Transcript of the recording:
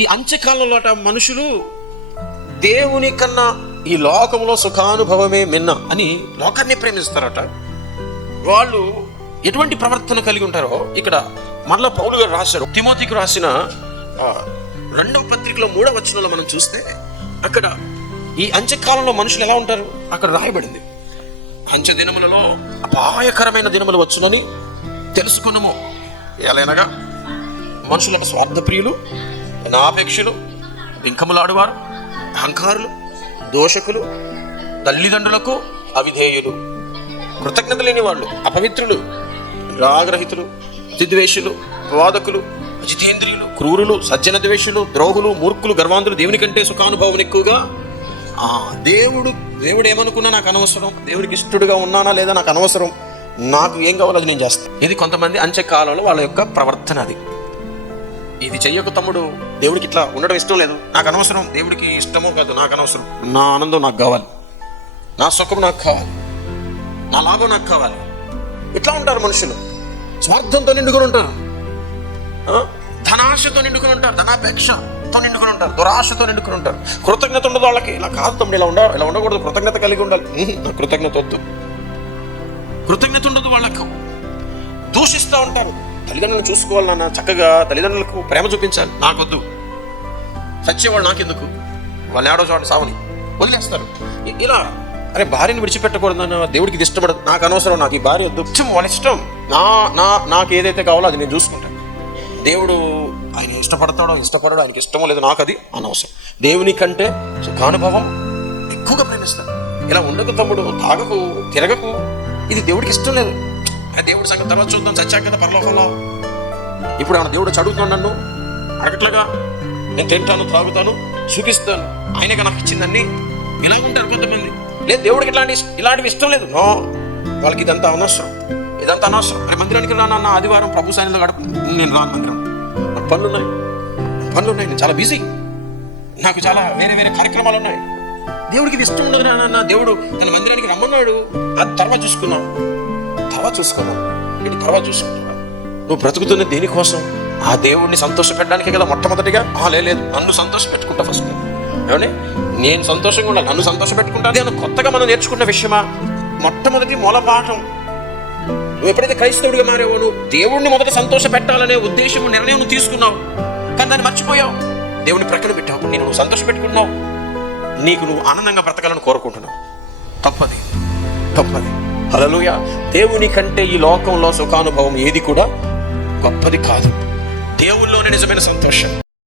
ఈ అంత్యకాలంలో మనుషులు దేవుని కన్నా ఈ లోకంలో సుఖానుభవమే మిన్న అని లోకాన్ని ప్రేమిస్తారట. వాళ్ళు ఎటువంటి ప్రవర్తన కలిగి ఉంటారో ఇక్కడ మరలా పౌలు గారు రాశారు. తిమోతికి రాసిన 2వ పత్రికలో 3వ వచనంలో మనం చూస్తే అక్కడ ఈ అంత్యకాలంలో మనుషులు ఎలా ఉంటారు అక్కడ రాయబడింది. అంత్య దినములలో అపాయకరమైన దినములు వచ్చునని తెలుసుకున్నాము. ఎలానగా మనుషులకు స్వార్థప్రియులు, అనాపేక్షలు, వింకములాడువారు, అహంకారులు, దోషకులు, తల్లిదండ్రులకు అవిధేయులు, కృతజ్ఞత లేని వాళ్ళు, అపవిత్రులు, రాగరహితులు, అతిద్వేషులు, వాదకులు, అజితేంద్రియులు, క్రూరులు, సజ్జన ద్వేషులు, ద్రోహులు, మూర్ఖులు, గర్వాంధులు, దేవుని కంటే సుఖానుభవం ఎక్కువగా. దేవుడు ఏమనుకున్నా నాకు అనవసరం, దేవుడికి ఇష్టడుగా ఉన్నానా లేదా నాకు అనవసరం, నాకు ఏం కావాలో అది నేను చేస్తాను. ఇది కొంతమంది అంత్యకాలంలో వాళ్ళ యొక్క ప్రవర్తన. అది ఇది చెయ్యకు తమ్ముడు, దేవుడికి ఇట్లా ఉండడం ఇష్టం లేదు, నాకు అనవసరం, దేవుడికి ఇష్టమో కాదు నాకు అనవసరం, నా ఆనందం నాకు కావాలి, నా సుఖం నాకు కావాలి, నా లాభం నాకు కావాలి. ఇట్లా ఉంటారు మనుషులు. స్వార్థంతో నిండుకొని ఉంటారు, ధనాశతో నిండుకొని ఉంటారు, ధనాపేక్షతో నిండుకొని ఉంటారు, దురాశతో నిండుకొని ఉంటారు. కృతజ్ఞత ఉండదు వాళ్ళకి. ఇలా కాదు తమ్ముడు, ఇలా ఉండకూడదు, కృతజ్ఞత కలిగి ఉండాలి. కృతజ్ఞత వద్దు, కృతజ్ఞత ఉండదు వాళ్ళకు. దూషిస్తూ ఉంటారు. తల్లిదండ్రులను చూసుకోవాలి నాన్న, చక్కగా తల్లిదండ్రులకు ప్రేమ చూపించాలి, నాకొద్దు, చచ్చేవాళ్ళు నాకెందుకు, వాళ్ళు ఏడో చోట సావని వదిలేస్తారు. ఇలా అరే భార్యను విడిచిపెట్టకూడదన్న, దేవుడికి ఇది ఇష్టపడదు, నాకు అనవసరం, నాకు ఈ భార్య వద్దు, వాళ్ళ ఇష్టం, నాకు ఏదైతే కావాలో అది నేను చూసుకుంటాను. దేవుడు ఆయన ఇష్టపడతాడో ఆయనకి ఇష్టమో లేదో నాకు అది అనవసరం. దేవుని కంటే సుఖానుభవం ఎక్కువగా ప్రేమిస్తాడు. ఇలా ఉండకు తమ్ముడు, తాగకు, తిరగకు, ఇది దేవుడికి ఇష్టం లేదు. దేవుడి సంగతి తర్వాత చూద్దాం, చచ్చాక కదా పరలోకంలో. ఇప్పుడు ఆయన దేవుడు చదువుతాను, నన్ను అడగట్లుగా నేను తింటాను, త్రాగుతాను, చూపిస్తాను, ఆయనగా నాకు ఇచ్చిందని ఇలా ఉంటారు కొంతమంది. లేదు దేవుడికి ఇలాంటివి ఇష్టం లేదు, నో, వాళ్ళకి ఇదంతా అనవసరం. అరే మందిరానికి రానన్న, ఆదివారం ప్రభు సన్నిధిలో గడప, నేను రాను మందిరం, నాకు పనులు ఉన్నాయి, నేను చాలా బిజీ, నాకు చాలా వేరే కార్యక్రమాలు ఉన్నాయి, దేవుడికి ఇది ఇష్టం ఉండదు నాన్న. దేవుడు తన మందిరానికి రమ్మన్నాడు, అది తర్వాత చూసుకున్నాను. నువ్వు బ్రతుకుతున్న దేనికోసం? ఆ దేవుడిని సంతోష పెట్టడానికే కదా మొట్టమొదటిగా. లేదు, నన్ను సంతోష పెట్టుకుంటా ఫస్ట్. ఏమండి, నేను సంతోషంగా ఉండాలి, నన్ను సంతోష పెట్టుకుంటా. అదే కొత్తగా మనం నేర్చుకున్న విషయమా? మొట్టమొదటి మూలపాఠం. నువ్వు ఎప్పుడైతే క్రైస్తవుడిగా మారేవో, నువ్వు దేవుడిని మొదట సంతోష పెట్టాలనే ఉద్దేశం, నిర్ణయం నువ్వు తీసుకున్నావు, కానీ దాన్ని మర్చిపోయావు, దేవుడిని ప్రక్కన పెట్టావు, నువ్వు సంతోష పెట్టుకున్నావు, నీకు నువ్వు ఆనందంగా బ్రతకాలని కోరుకుంటున్నావు. తప్పది. హల్లెలూయా. దేవుని కంటే ఈ లోకంలో సుఖానుభవం ఏది కూడా గొప్పది కాదు. దేవుల్లోనే నిజమైన సంతోషం.